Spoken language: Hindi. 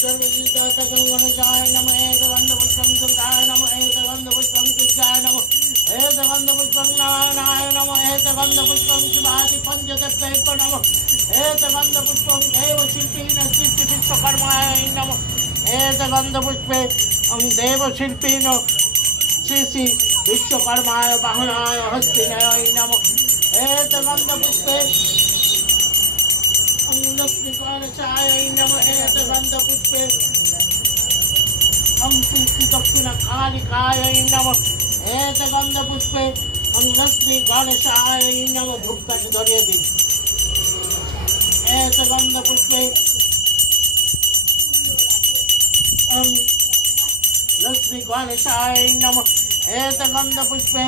सर्वजीताय नमः एतगन्धपुष्पं सुताय नमः एतगन्धपुष्पं तुज्जाय नमः एतगन्धपुष्पं नारायणाय नमः एतगन्धपुष्पं शिवादि पञ्चतत्त्वैक नमः एतगन्धपुष्पं देवशिल्पिन सृष्टिविश्वकर्माय नमः एतगन्धपुष्पे देवशिल्पिन श्री विश्वकर्माय वाहनाय हस्तिनाय नमः एतगन्धपुष्पे लक्ष्मीगणेशाय नमः एतगन्धपुष्पे दक्षिणकालिकाय नमः एतगन्धपुष्पे लक्ष्मीगणेशाय नमः धूपकाठि धरिয়ে দিন एतगन्धपुष्पे लक्ष्मीगणेशाय नमः एतगन्धपुष्पे